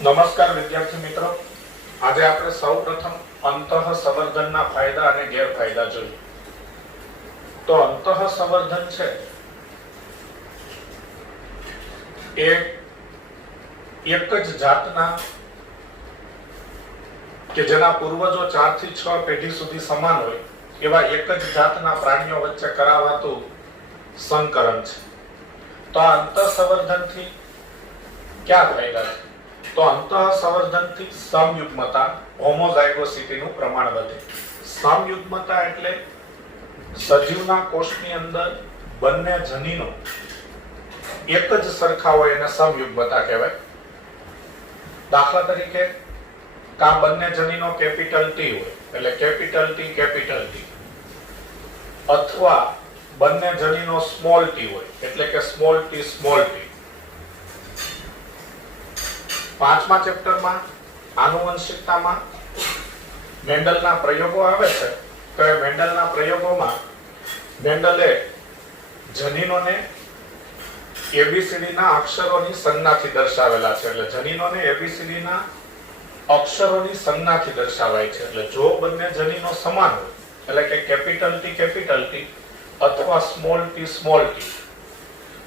નમસ્કાર વિદ્યાર્થી મિત્રો, આજે આપણે સૌપ્રથમ અંતઃસંવર્ધનના ફાયદા અને ગેરફાયદા જોઈએ. તો અંતઃસંવર્ધન છે એ એક જ જાતના કે જેના પૂર્વજો 4 થી 6 પેઢી સુધી સમાન હોય એવા એક જ જાતના પ્રાણીઓ વચ્ચે કરાવાતું સંકરણ છે. તો આ અંતઃસંવર્ધનથી ક્યાં ફાયદા છે? તો અંતઃસંવર્ધનથી સમયુગ્મતા હોમોઝાયગોસિટીનું પ્રમાણ વધે. સમયુગ્મતા એટલે સજીવના કોષની અંદર બંને જનીનો એક જ સરખા હોય એને સમયુગ્મતા કહેવાય. દાખલા તરીકે કા બંને જનીનો કેપિટલ T હોય એટલે કેપિટલ T અથવા બંને જનીનો સ્મોલ t હોય એટલે કે સ્મોલ t. પાંચમા ચેપ્ટરમાં આનુવંશિકતામાં મેન્ડલના પ્રયોગો આવે છે. તો એ મેન્ડલના પ્રયોગોમાં મેન્ડલે જનીનોને ABCD ના અક્ષરોની સંજ્ઞાથી દર્શાવેલા છે. એટલે જનીનોને ABCD ના અક્ષરોની સંજ્ઞાથી દર્શાવાય છે. એટલે જો બંને જનીનો સમાન હોય એટલે કે કેપિટલ T અથવા સ્મોલ t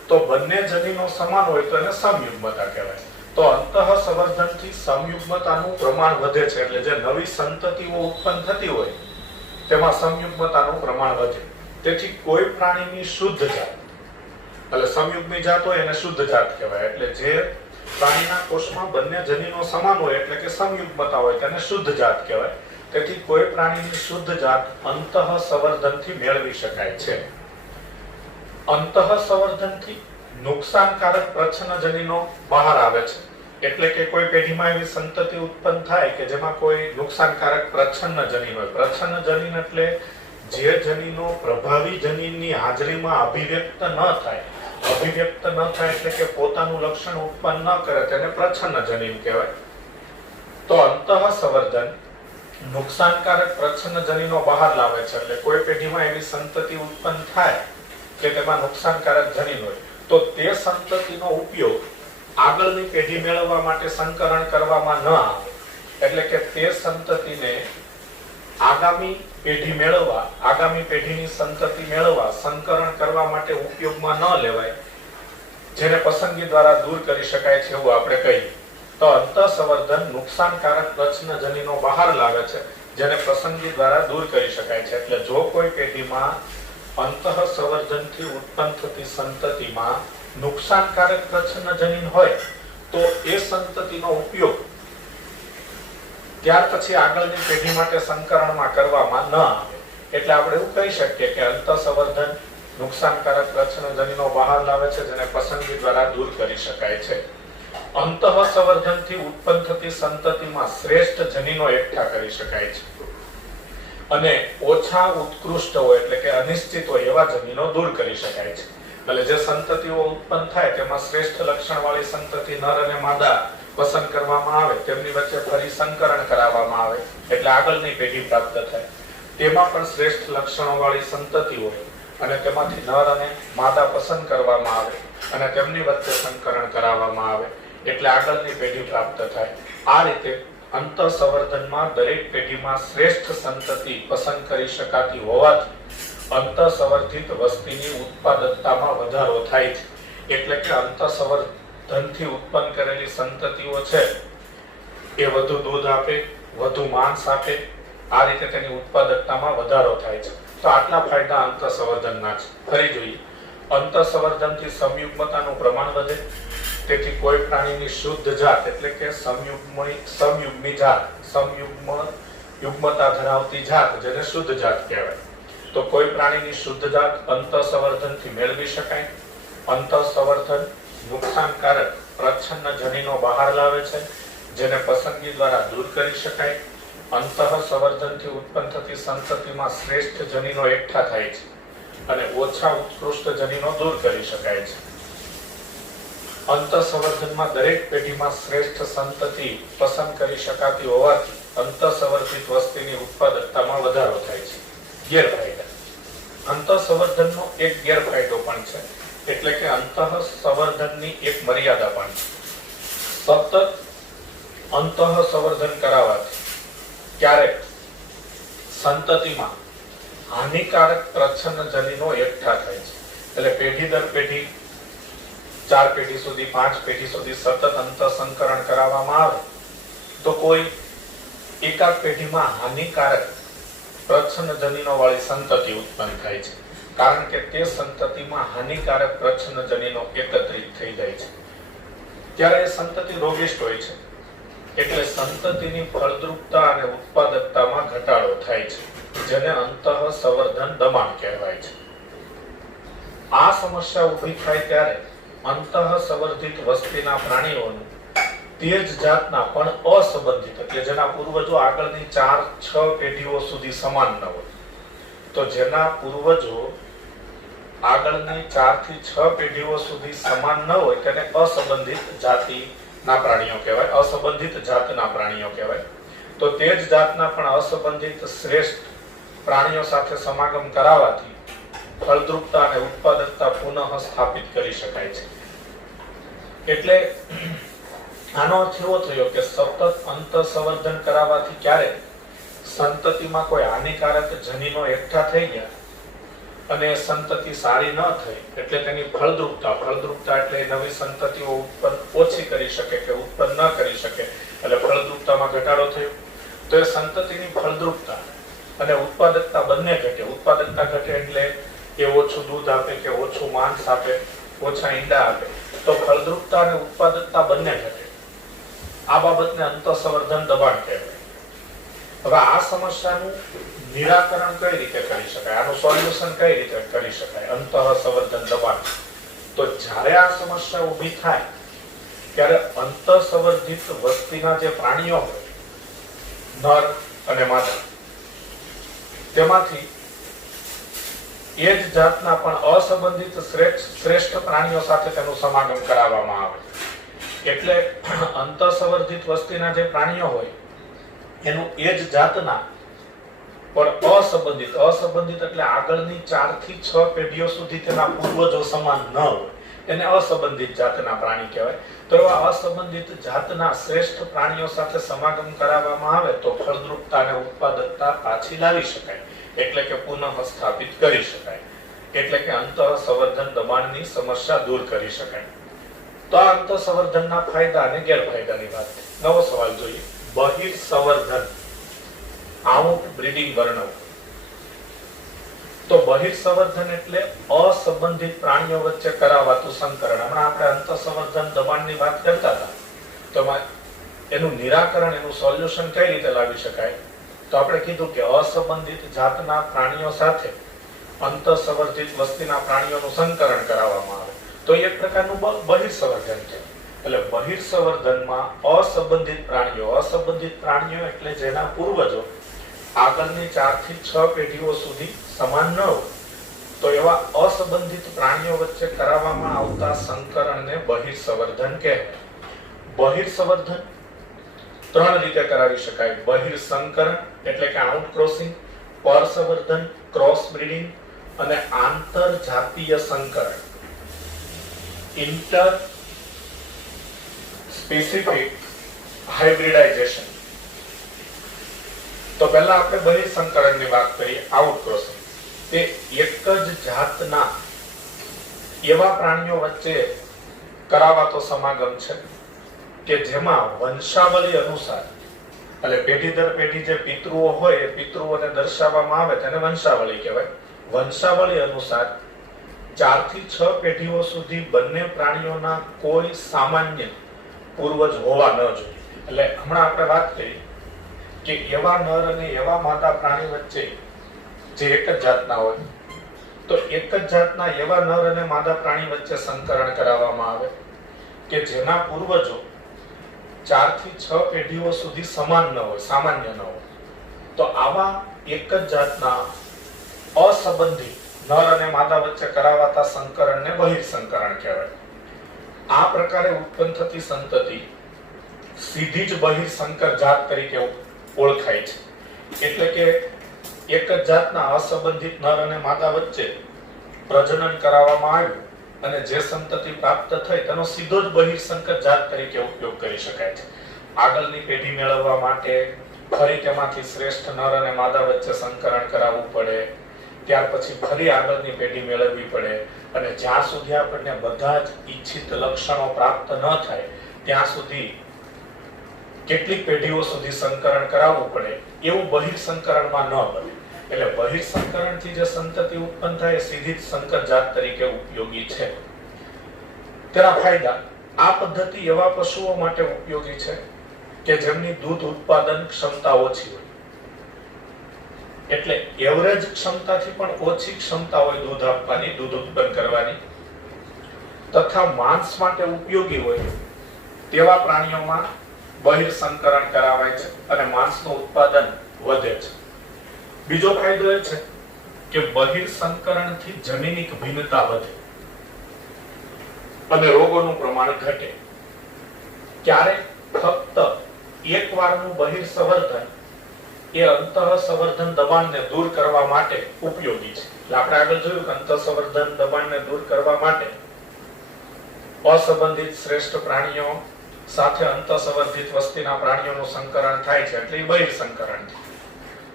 તો બંને જનીનો સમાન હોય તો એને સમયુગ્મતા કહેવાય. તો અંતઃસંવર્ધનથી સમયુગ્મતાનું પ્રમાણ વધે છે. એટલે જે નવી સંતતિઓ ઉત્પન્ન થતી હોય તેમાં સમયુગ્મતાનું પ્રમાણ વધે. તેથી કોઈ પ્રાણીની શુદ્ધ જાત એટલે સમયુગ્મી જાત હોય એને શુદ્ધ જાત કહેવાય. એટલે જે પ્રાણીના કોષમાં બંને જનીનો સમાન હોય એટલે કે સમયુગ્મતા હોય તેને શુદ્ધ જાત કહેવાય. તેથી કોઈ પ્રાણીની શુદ્ધ જાત અંતઃસંવર્ધનથી મેળવી શકાય છે. અંતઃસંવર્ધનથી નુકસાનકારક પ્રચ્છન્ન જનીનો બહાર આવે છે. એટલે કે કોઈ પેઢીમાં એવી સંતતિ ઉત્પન્ન થાય કે જેમાં કોઈ નુકસાનકારક પ્રચ્છન્ન જનીન હોય. પ્રચ્છન્ન જનીન એટલે જે જનીનો પ્રભાવી જનીનની હાજરીમાં અભિવ્યક્ત ન થાય એટલે કે પોતાનું લક્ષણ ઉત્પન્ન ન કરે તેને પ્રચ્છન્ન જનીન કહેવાય. તો અંતઃસંવર્ધન નુકસાનકારક પ્રચ્છન્ન જનીનો બહાર લાવે છે. એટલે કોઈ પેઢીમાં એવી સંતતિ ઉત્પન્ન થાય કે તેમાં નુકસાનકારક જનીન હોય તો તે સંતતિનો ઉપયોગ આગળની પેઢી મેળવવા માટે સંકરણ કરવામાં ન આવે. એટલે કે તે સંતતિને આગામી પેઢીની સંતતિ મેળવવા સંકરણ કરવા માટે ઉપયોગમાં ન લેવાય, જેને પસંદગી દ્વારા દૂર કરી શકાય છે એવું આપણે કહીએ. તો અંતઃસંવર્ધન નુકસાનકારક પ્રચ્છન્ન જનીનો બહાર લાવે છે જેને પસંદગી દ્વારા દૂર કરી શકાય છે. એટલે જો કોઈ પેઢીમાં અંતઃસંવર્ધનથી ઉત્પન્ન થતી સંતતિમાં નુકસાનકારક પ્રચ્છન્ન જનીન હોય તો એ સંતતિનો ઉપયોગ ત્યાર પછી આગળની પેઢી માટે સંકરણમાં કરવામાં ન આવે. એટલે આપણે એવું કહી શકીએ કે અંતઃસંવર્ધન નુકસાનકારક પ્રચ્છન્ન જનીનો બહાર લાવે છે જેને પસંદગી દ્વારા દૂર કરી શકાય છે. અંતઃસંવર્ધનથી ઉત્પન્ન થતી સંતતિમાં શ્રેષ્ઠ જનીનો એકઠા કરી શકાય છે અને ઓછા ઉત્કૃષ્ટ હોય એટલે કે અનિશ્ચિત હોય એવા જનીનો દૂર કરી શકાય છે. એટલે જે સંતતિઓ ઉત્પન્ન થાય તેમાં શ્રેષ્ઠ લક્ષણવાળી સંતતિ નર અને માદા પસંદ કરવામાં આવે, તેમની વચ્ચે ફરી સંકરણ કરાવવામાં આવે એટલે આગળની પેઢી પ્રાપ્ત થાય. તેમાં પણ શ્રેષ્ઠ લક્ષણોવાળી સંતતિ હોય અને તેમાંથી નર અને માદા પસંદ કરવામાં આવે અને તેમની વચ્ચે સંકરણ કરાવવામાં આવે એટલે આગળની પેઢી પ્રાપ્ત થાય. આ રીતે અંતઃસંવર્ધનમાં દરેક પેઢીમાં શ્રેષ્ઠ સંતતિ પસંદ કરી શકાતી હોવાથી અંતઃસંવર્ધિત વસ્તીની ઉત્પાદકતામાં વધારો થાય છે. એટલે કે અંતઃસંવર્ધનથી ઉત્પન્ન કરેલી સંતતિઓ છે એ વધુ દૂધ આપે, વધુ માંસ આપે, આ રીતે તેની ઉત્પાદકતામાં વધારો થાય છે. તો આટલા ફાયદા અંતઃસંવર્ધનના છે. ફરી જોઈએ, અંતઃસંવર્ધનથી સમયુગ્મતાનું પ્રમાણ વધે. તેથી કોઈ પ્રાણીની શુદ્ધ જાત એટલે કે સમયુગ્મતા ધરાવતી જાત જેને શુદ્ધ જાત કહેવાય. તો કોઈ પ્રાણીની શુદ્ધ જાત અંતઃસંવર્ધનથી મેળવી શકાય. અંતઃસંવર્ધન નુકસાનકારક પ્રચ્છન્ન જનીનો બહાર લાવે છે જેને પસંદગી દ્વારા દૂર કરી શકાય. અંતઃસંવર્ધનથી ઉત્પન્ન થતી સંતતિમાં શ્રેષ્ઠ જનીનો એકઠા થાય છે અને ઓછા ઉત્કૃષ્ટ જનીનો દૂર કરી શકાય છે. અંતઃસંવર્ધનમાં દરેક પેઢીમાં શ્રેષ્ઠ સંતતિ પસંદ કરી શકાતી હોવાથી અંતઃસંવર્ધિત વસ્તીની ઉત્પાદકતામાં વધારો થાય છે. ગેરફાયદા: અંતઃસંવર્ધનનો એક ગેરફાયદો પણ છે એટલે કે અંતઃસંવર્ધનની એક મર્યાદા પણ છે. સતત અંતઃસંવર્ધન કરાવવાથી ક્યારેક સંતતિમાં હાનિકારક પ્રચ્છન્નજનીનો એકઠા થાય છે. એટલે પેઢી દર પેઢી 4 પેઢી સુધી 5 પેઢી સુધી સતત અંતઃસંકરણ કરાવવામાં આવે તો કોઈ એકાદ પેઢીમાં હાનિકારક પ્રચ્છન્નજનીનો વાળી સંતતિ ઉત્પન્ન થાય છે. કારણ કે તે સંતતિમાં હાનિકારક પ્રચ્છન્નજનીનો એકત્રિત થઈ જાય છે. ત્યારે એ સંતતિ રોગિષ્ટ હોય છે. એટલે સંતતિની ફળદ્રુપતા અને ઉત્પાદકતામાં ઘટાડો થાય છે, જેને અંતઃસંવર્ધન દબાણ કહેવાય છે. આ સમસ્યા ઊભી થાય ત્યારે અંતઃસંવર્ધિત વસ્તીના પ્રાણીઓનું તે જ જાતના પણ અસંબંધિત, એટલે જેના પૂર્વજો આગળની 4-6 પેઢીઓ સુધી સમાન ન હોય, તો જેના પૂર્વજો આગળની 4 થી 6 પેઢીઓ સુધી સમાન ન હોય તેને અસંબંધિત જાતિના પ્રાણીઓ કહેવાય, અસંબંધિત જાતના પ્રાણીઓ કહેવાય. તો તે જ જાતના પણ અસંબંધિત શ્રેષ્ઠ પ્રાણીઓ સાથે સમાગમ કરાવવાથી ફળદ્રુપતા અને ઉત્પાદકતા પુનઃ સ્થાપિત કરી શકાય છે. એટલે આનો અર્થ એવો થયો કે સતત અંતઃસંવર્ધન કરાવવાથી ક્યારે સંતતિમાં કોઈ હાનિકારક જનીનો એકઠા થઈ ગયા અને સંતતિ સારી ન થઈ, એટલે તેની ફળદ્રુપતા એટલે નવી સંતતિઓ ઉત્પન્ન ઓછી કરી શકે કે ઉત્પન્ન ન કરી શકે, એટલે ફળદ્રુપતામાં ઘટાડો થયો. તો એ સંતતિની ફળદ્રુપતા અને ઉત્પાદકતા બંને ઘટે. ઉત્પાદકતા ઘટે એટલે એ ઓછું દૂધ આપે કે ઓછું માંસ આપે, ઓછા ઈંડા આપે, તો ફળદ્રુપતા અને ઉત્પાદકતા બંને ઘટે. આ બાબતને અંતઃસંવર્ધન દબાણ કહેવાય. હવે આ સમસ્યાનું નિરાકરણ કઈ રીતે કરી શકાય, આનું સોલ્યુશન કઈ રીતે કરી શકાય અંતઃસંવર્ધન દબાણ? તો જ્યારે આ સમસ્યા ઊભી થાય ત્યારે અંતઃસંવર્ધિત વસ્તીના જે પ્રાણીઓ હોય, નર અને માદા, તેમાંથી એ જ જાતના પણ અસંબંધિત શ્રેષ્ઠ પ્રાણીઓ સાથે તેનું સમાગમ કરાવવામાં આવે. એટલે અંતઃસંવર્ધિત વસ્તીના જે પ્રાણીઓ હોય એનું એ જ જાતના પણ અસંબંધિત એટલે આગળની 4 થી 6 પેઢીઓ સુધી તેના પૂર્વજો સમાન ન હોય એને અસંબંધિત જાતના પ્રાણી કહેવાય. તો એવા અસંબંધિત જાતના શ્રેષ્ઠ પ્રાણીઓ સાથે સમાગમ કરાવવામાં આવે તો ફળદ્રુપતા અને ઉત્પાદકતા પાછી લાવી શકાય, એટલે કે પુનઃ સ્થાપિત કરી શકાય, એટલે કે અંતઃસંવર્ધન દબાણની સમસ્યા દૂર કરી શકાય. તો આ અંતઃસંવર્ધનના ફાયદા અને ગેરફાયદાની વાત. નવો સવાલ જોઈએ. બહિર્સંવર્ધન, આઉટ બ્રીડિંગ વર્ણવો. તો બહિર્સંવર્ધન એટલે અસંબંધિત પ્રાણીઓ વચ્ચે કરાવાતું સંકરણ. હમણાં આપણે અંતઃસંવર્ધન દબાણની વાત કરતા હતા, તો એનું નિરાકરણ, એનું સોલ્યુશન કઈ રીતે લાવી શકાય? તો આપણે કીધું કે અસંબંધિત જાતના પ્રાણીઓ સાથે અંતઃસંવર્ધિત વસ્તીના પ્રાણીઓનું સંકરણ કરાવવામાં આવે તો એક પ્રકારનું બહિર્સંવર્ધન છે. એટલે બહિર્સંવર્ધનમાં અસંબંધિત પ્રાણીઓ એટલે જેના પૂર્વજો આગળની 4 થી 6 પેઢીઓ સુધી સમાન ન હોય, તો એવા અસંબંધિત પ્રાણીઓ વચ્ચે કરાવવામાં આવતા સંકરણને બહિર્સંવર્ધન કહેવાય. બહિર્સંવર્ધન 3 રીતે કરાવી શકાય. બહિર્સંકરણ એટલે કે આઉટ ક્રોસિંગ, પરસંવર્ધન ક્રોસ બ્રીડિંગ અને આંતરજાતીય સંકરણ ઇન્ટર સ્પેસિફિક હાઇબ્રિડાઇઝેશન. તો પહેલા આપણે બહિર્સંકરણની વાત કરીએ. આઉટ ક્રોસિંગ તે એક જ જાતના એવા પ્રાણીઓ વચ્ચે કરાવાતો સમાગમ છે કે જેમાં વંશાવલી અનુસાર, એટલે પેઢી દર પેઢી જે પિતૃઓ હોય એ પિતૃઓને દર્શાવવામાં આવે તેને વંશાવલી કહેવાય. વંશાવલી અનુસાર 4 થી 6 પેઢીઓ સુધી બંને પ્રાણીઓના કોઈ સામાન્ય પૂર્વજ હોવા ન જોઈએ. એટલે હમણાં આપણે વાત કરી કે એવા નર અને એવા માદા પ્રાણી વચ્ચે જે એક જ જાતના હોય, તો એક જ જાતના એવા નર અને માદા પ્રાણી વચ્ચે સંકરણ કરાવવામાં આવે કે જેના પૂર્વજો 4 થી 6 પેઢીઓ સુધી સમાન ન હોય, સામાન્ય ન હોય, તો આવા એક જ જાતના અસંબંધિત નર અને માદા વચ્ચે કરાવાતા સંકરણને બહિર્સંકરણ કહેવાય. આ પ્રકારે ઉત્પન્ન થતી સંતતિ સીધી જ બહિર્સંકર જાત તરીકે ઓળખાય છે. એટલે કે એક જ જાતના અસંબંધિત નર અને માદા વચ્ચે પ્રજનન કરાવવામાં આવ્યું અને જે સંતતિ પ્રાપ્ત થઈ તેનો સીધો જ બહિર્સંકર જાત તરીકે ઉપયોગ કરી શકાય છે. આગળની પેઢી મેળવવા માટે ફરી તેમાંથી શ્રેષ્ઠ નર અને માદા વચ્ચે સંકરણ કરાવવું પડે, ત્યાર પછી ફરી આગળની પેઢી મેળવવી પડે, અને જ્યાં સુધી આપણને બધા જ ઈચ્છિત લક્ષણો પ્રાપ્ત ન થાય ત્યાં સુધી કેટલીક પેઢીઓ સુધી સંકરણ કરાવવું પડે. એવું બહિર્સંકરણમાં ન બને. એટલે બહિર્સંકરણથી જે સંતતિ ઉત્પન્ન થાય એ સીધી જ સંકર જાત તરીકે ઉપયોગી છે. તેના ફાયદા: આ પદ્ધતિ એવા પશુઓ માટે ઉપયોગી છે કે જેમની દૂધ ઉત્પાદન ક્ષમતા ઓછી હોય, એટલે એવરેજ ક્ષમતાથી પણ ઓછી ક્ષમતા હોય દૂધ આપવાની, દૂધ ઉત્પન્ન કરવાની, તથા માંસ માટે ઉપયોગી હોય તેવા પ્રાણીઓમાં બહિર્સંકરણ કરાવાય છે અને માંસનું ઉત્પાદન વધે છે. બીજો ફાયદો એ છે કે બહિર્સંકરણથી જનીનિક ભિન્નતા વધે અને રોગોનું પ્રમાણ ઘટે. ક્યારેક ફક્ત એક વારનું બહિર્સંવર્ધન એ અંતઃસંવર્ધન દબાણને દૂર કરવા માટે ઉપયોગી છે. એટલે આપણે આગળ જોયું કે અંતઃસંવર્ધન દબાણને દૂર કરવા માટે અસંબંધિત શ્રેષ્ઠ પ્રાણીઓ સાથે અંતઃસંવર્ધિત વસ્તીના પ્રાણીઓનું સંકરણ થાય છે, એટલે બહિર્સંકરણ.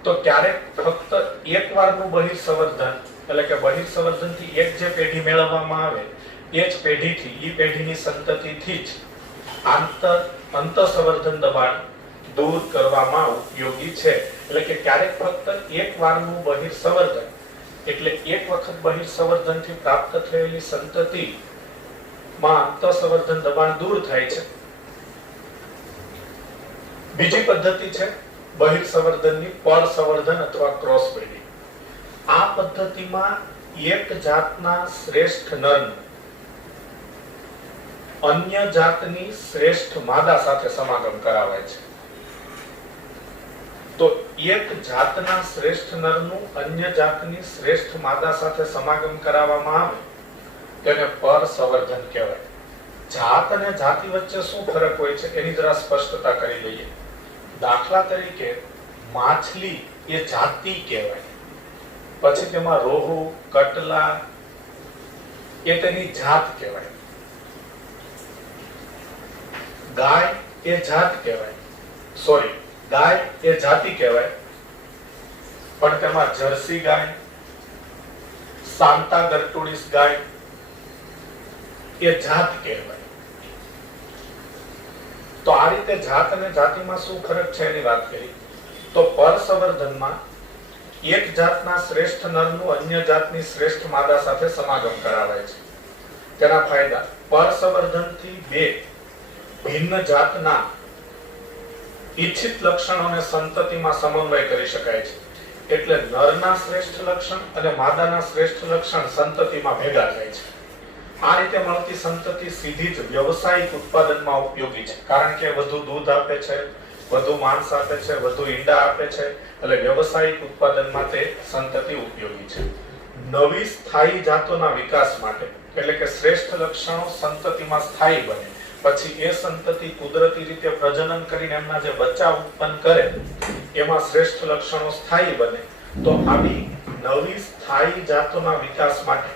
તો ક્યારેક ફક્ત એક વારનું બહિર્સંવર્ધન, એટલે કે બહિર્સંવર્ધનથી એક જે પેઢી મેળવવામાં આવે એ જ પેઢીથી, ઈ પેઢીની સંતતિથી જ અંતઃસંવર્ધન દબાણ દૂર કરવામાં ઉપયોગી છે. એટલે કે ક્યારેક ફક્ત એક વારનું બહિર્સંવર્ધન, એટલે એક વખત બહિર્સંવર્ધનથી પ્રાપ્ત થયેલી સંતતિમાં અંતઃસંવર્ધન દબાણ દૂર થાય છે. બીજી પદ્ધતિ છે બહિર્સંવર્ધનની પરસંવર્ધન અથવા ક્રોસ બ્રીડિંગ. આ પદ્ધતિમાં એક જાતના શ્રેષ્ઠ નરનું અન્ય જાતની શ્રેષ્ઠ માદા સાથે સમાગમ કરાવાય છે. તો એક જાતના શ્રેષ્ઠ નરનું અન્ય જાતની શ્રેષ્ઠ માદા સાથે સમાગમ કરાવવામાં આવે તેને પરસંવર્ધન કહેવાય. જાત અને જાતિ વચ્ચે શું ફરક હોય છે એની જરા સ્પષ્ટતા કરી લઈએ. દાખલા તરીકે માછલી એ જાતિ કહેવાય, પછી તેમાં રોહુ, કટલા એ તેની જાત કહેવાય. ગાય એ જાત કહેવાય, ગાય એ જાતિ કહેવાય, પણ તેમાં જર્સી ગાય, સાન્તા ગર્ટુડિસ ગાય એ જાત કહેવાય. તો આ રીતે જાત અને જાતિમાં શું ફરક છે એની વાત કરી. તો પરસંવર્ધનમાં એક જાતના શ્રેષ્ઠ નરનું અન્ય જાતની શ્રેષ્ઠ માદા સાથે સમાગમ કરાવાય છે. તેના ફાયદા: પરસંવર્ધનથી બે ભિન્ન જાતના ઈચ્છિત લક્ષણોને સંતતિમાં સમન્વય કરી શકાય છે. એટલે નરના શ્રેષ્ઠ લક્ષણ અને માદાના શ્રેષ્ઠ લક્ષણ સંતતિમાં ભેગા થાય છે. આ રીતે મળતી સંતતિ સીધી જ વ્યવસાયિક ઉત્પાદનમાં ઉપયોગી છે, કારણ કે વધુ દૂધ આપે છે, વધુ માંસ આપે છે, વધુ ઈંડા આપે છે, એટલે વ્યવસાયિક ઉત્પાદનમાં તે સંતતિ ઉપયોગી છે. નવી સ્થાયી જાતોના વિકાસ માટે, એટલે કે શ્રેષ્ઠ લક્ષણો સંતતિમાં સ્થાયી બને, પછી એ સંતતિ કુદરતી રીતે પ્રજનન કરીને એમના જે બચ્ચા ઉત્પન્ન કરે એમાં શ્રેષ્ઠ લક્ષણો સ્થાયી બને. તો આવી નવી સ્થાયી જાતોના વિકાસ માટે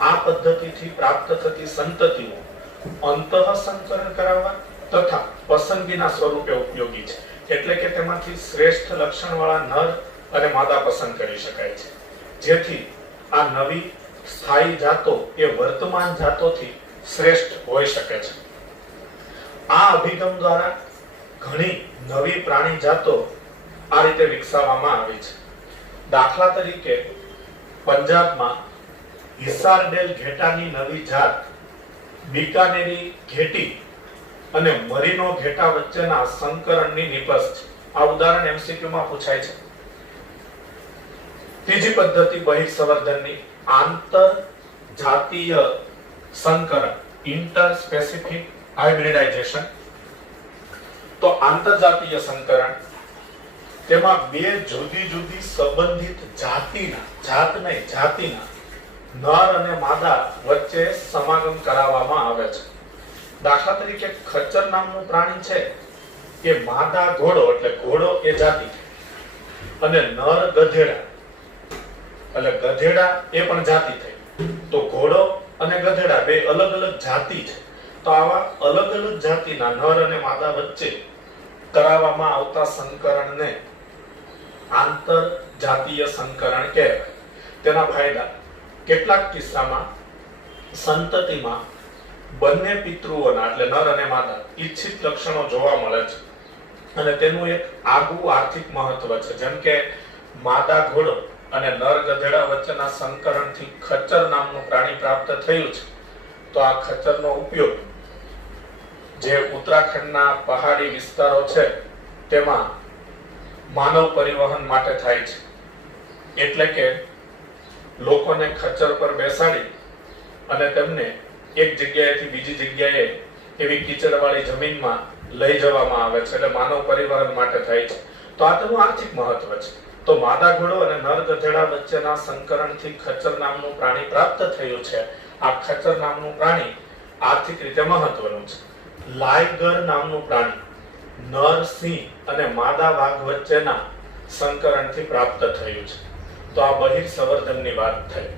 આ પદ્ધતિથી પ્રાપ્ત થતી સંતતિઓ અંતઃસંકરણ કરાવવા તથા પસંદગીના સ્વરૂપે ઉપયોગી છે. એટલે કે તેમાંથી શ્રેષ્ઠ લક્ષણવાળા નર અને માદા પસંદ કરી શકાય છે, જેથી આ નવી સ્થાયી જાતો એ વર્તમાન જાતોથી શ્રેષ્ઠ હોઈ શકે છે. આ અભિગમ દ્વારા ઘણી નવી પ્રાણી જાતો આ રીતે વિકસાવવામાં આવી છે. દાખલા તરીકે પંજાબમાં હિસારડેલ ઘેટાની નવી જાત બીકાનેરી ઘેટી અને મરીનો ઘેટા વચ્ચેના સંકરણની નિપજ છે. આ ઉદાહરણ એમસીક્યુમાં પૂછાય છે. ત્રીજી પદ્ધતિ બહિર્સંવર્ધનની આંતર જાતીય સંકરણ, ઇન્ટર સ્પેસિફિક હાઇબ્રિડાઇઝેશન. તો આંતરજાતીય સંકરણ, તેમાં બે જુદી જુદી સંબંધિત જાતિના નર અને માદા વચ્ચે સમાગમ કરાવવામાં આવે છે. દાખલા તરીકે ખચ્ચર નામનું પ્રાણી છે એ માદા ઘોડો, એટલે ઘોડો એ જાતિ, અને નર ગધેડા, એટલે ગધેડા એ પણ જાતિ થઈ. તો ઘોડો અને ગધેડા બે અલગ અલગ જાતિ છે. તો આવા અલગ અલગ જાતિના નર અને માદા વચ્ચે કરાવવામાં આવતા સંકરણને આંતરજાતીય સંકરણ કહેવાય. તેના ફાયદા: કેટલાક કિસ્સામાં સંતતિમાં બંને પિતૃઓના એટલે નર અને માદા ઈચ્છિત લક્ષણો જોવા મળે છે અને તેનું એક આગવું આર્થિક મહત્વ છે. જેમ કે માદા ઘોડો અને નર ગધેડા વચ્ચેના સંકરણથી ખચ્ચર નામનું પ્રાણી પ્રાપ્ત થયું છે. તો આ ખચ્ચરનો ઉપયોગ જે ઉત્તરાખંડના પહાડી વિસ્તારો છે તેમાં માનવ પરિવહન માટે થાય છે. એટલે કે લોકોને ખચ્ચર પર બેસાડી અને તેમને એક જગ્યાએથી બીજી જગ્યાએ એવી કીચડવાળી જમીનમાં લઈ જવામાં આવે છે. એટલે માનવ પરિવહન માટે થાય છે. તો આ તેનું આર્થિક મહત્વ છે. તો માદા ઘોડો અને નર ગધેડા વચ્ચેના સંકરણથી ખચ્ચર નામનું પ્રાણી પ્રાપ્ત થયું છે. આ ખચ્ચર નામનું પ્રાણી આર્થિક રીતે મહત્વનું છે. લાયગર નામનું પ્રાણી નર સિંહ અને માદા વાઘ વચ્ચેના સંકરણથી પ્રાપ્ત થયું છે. તો આ બહિર સંવર્ધનની વાત થઈ.